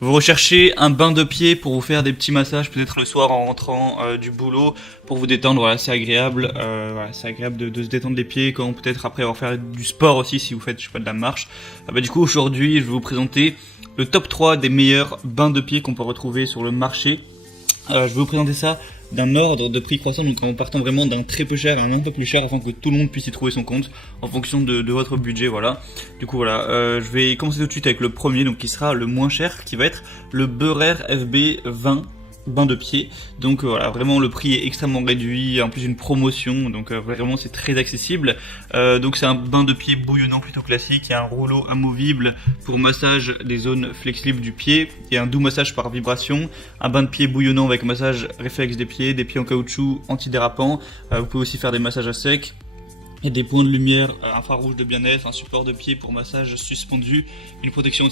Vous recherchez un bain de pied pour vous faire des petits massages, peut-être le soir en rentrant du boulot, pour vous détendre. Voilà, c'est agréable. C'est agréable de se détendre les pieds quand peut-être après avoir fait du sport aussi, si vous faites, je sais pas, de la marche. Du coup, aujourd'hui, je vais vous présenter le top 3 des meilleurs bains de pied qu'on peut retrouver sur le marché. Je vais vous présenter ça d'un ordre de prix croissant, donc en partant vraiment d'un très peu cher à un peu plus cher, afin que tout le monde puisse y trouver son compte en fonction de votre budget. Voilà. Du coup voilà, je vais commencer tout de suite avec le premier, donc qui sera le moins cher, qui va être le Beurer FB20 bain de pied. Donc voilà, vraiment le prix est extrêmement réduit, en plus une promotion, donc vraiment c'est très accessible. Donc c'est un bain de pied bouillonnant plutôt classique, il y a un rouleau amovible pour massage des zones flexibles du pied, il y a un doux massage par vibration, un bain de pied bouillonnant avec massage réflexe des pieds en caoutchouc antidérapant. Vous pouvez aussi faire des massages à sec. Il y a des points de lumière infrarouge de bien-être, un support de pied pour massage suspendu, une protection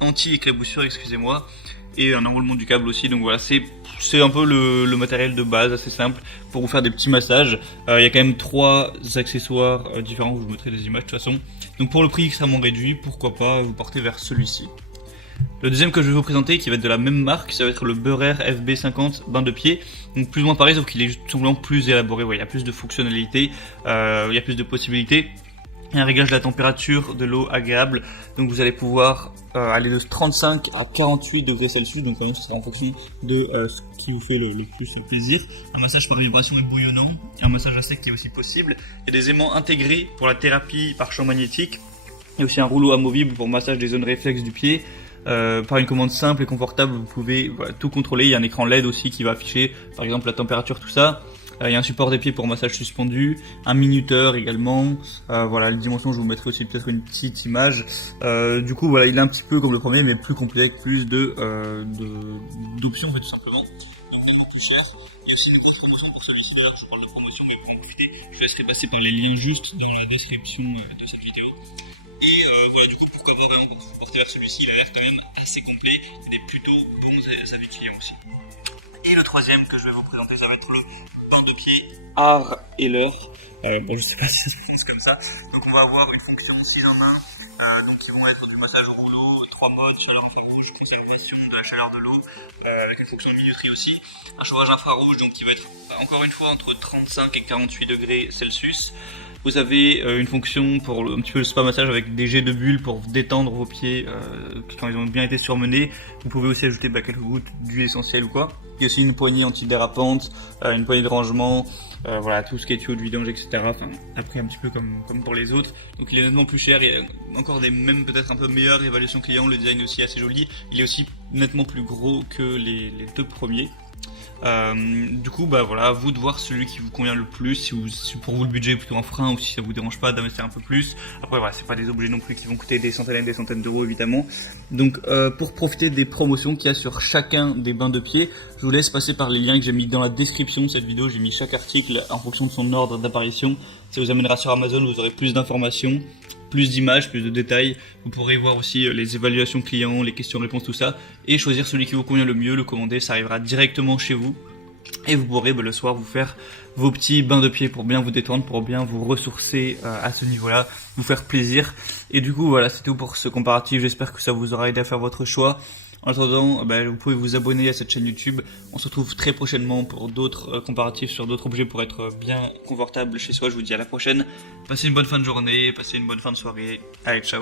anti-éclaboussure, excusez-moi, et un enroulement du câble aussi. Donc voilà, c'est un peu le matériel de base, assez simple, pour vous faire des petits massages. Il y a quand même 3 accessoires différents, je vous mettrai des images de toute façon. Donc pour le prix extrêmement réduit, pourquoi pas vous porter vers celui-ci. Le deuxième que je vais vous présenter, qui va être de la même marque, ça va être le Beurer FB50 bain de pied. Donc plus ou moins pareil, sauf qu'il est tout simplement plus élaboré. Ouais, il y a plus de fonctionnalités, il y a plus de possibilités. Il y a un réglage de la température de l'eau agréable. Donc vous allez pouvoir aller de 35 à 48 degrés Celsius. Donc vraiment, ce sera en fonction de ce qui vous fait le plus plaisir. Un massage par vibration et bouillonnant. Un massage à sec qui est aussi possible. Il y a des aimants intégrés pour la thérapie par champ magnétique. Il y a aussi un rouleau amovible pour massage des zones réflexes du pied. Par une commande simple et confortable, vous pouvez tout contrôler. Il y a un écran LED aussi qui va afficher par exemple la température, tout ça. Il y a un support des pieds pour massage suspendu, un minuteur également. Voilà, les dimensions, je vous mettrai aussi peut-être une petite image. Du coup, voilà, il est un petit peu comme le premier, mais plus complet, avec plus d'options, en fait, tout simplement. Donc, tellement plus cher. Il y a aussi une petite promotion pour celui-ci. D'ailleurs, je parle de promotion, mais pour en profiter, je vous laisserai passer par les liens juste dans la description de cette vidéo. Et voilà, du coup, pourquoi pas vraiment vous porter vers celui-ci, il a l'air quand même assez complet. Il y a des plutôt bons avis clients aussi. Et le troisième que je vais vous présenter, ça va être le bain de pied art et l'heure. Je sais pas si ça se prononce comme ça. Donc on va avoir une fonction 6 en 1, donc qui vont être du massage au rouleau, 3 modes, chaleur infrarouge, conservation de la chaleur de l'eau, avec une fonction de minuterie aussi. Un chauffage infrarouge donc qui va être encore une fois entre 35 et 48 degrés Celsius. Vous avez une fonction pour un petit peu le spa massage avec des jets de bulles pour détendre vos pieds quand ils ont bien été surmenés. Vous pouvez aussi ajouter quelques gouttes d'huile essentielle ou quoi. Il y a aussi une poignée antidérapante, une poignée de rangement, voilà, tout ce qui est tuyau de vidange, etc. Enfin, après un petit peu comme pour les autres. Donc il est nettement plus cher, il y a encore des même peut-être un peu meilleures évaluations client, le design aussi assez joli. Il est aussi nettement plus gros que les 2 premiers. Du coup voilà, à vous de voir celui qui vous convient le plus, si pour vous le budget est plutôt un frein ou si ça vous dérange pas d'investir un peu plus. Après voilà, c'est pas des objets non plus qui vont coûter des centaines d'euros évidemment. Donc pour profiter des promotions qu'il y a sur chacun des bains de pied, je vous laisse passer par les liens que j'ai mis dans la description de cette vidéo. J'ai mis chaque article en fonction de son ordre d'apparition. Ça vous amènera sur Amazon, vous aurez plus d'informations, plus d'images, plus de détails. Vous pourrez voir aussi les évaluations clients, les questions-réponses, tout ça, et choisir celui qui vous convient le mieux, le commander, ça arrivera directement chez vous. Et vous pourrez le soir vous faire vos petits bains de pied pour bien vous détendre, pour bien vous ressourcer à ce niveau-là, vous faire plaisir. Et du coup voilà, c'est tout pour ce comparatif, j'espère que ça vous aura aidé à faire votre choix. En attendant, vous pouvez vous abonner à cette chaîne YouTube. On se retrouve très prochainement pour d'autres comparatifs sur d'autres objets pour être bien confortable chez soi. Je vous dis à la prochaine. Passez une bonne fin de journée, passez une bonne fin de soirée. Allez, ciao.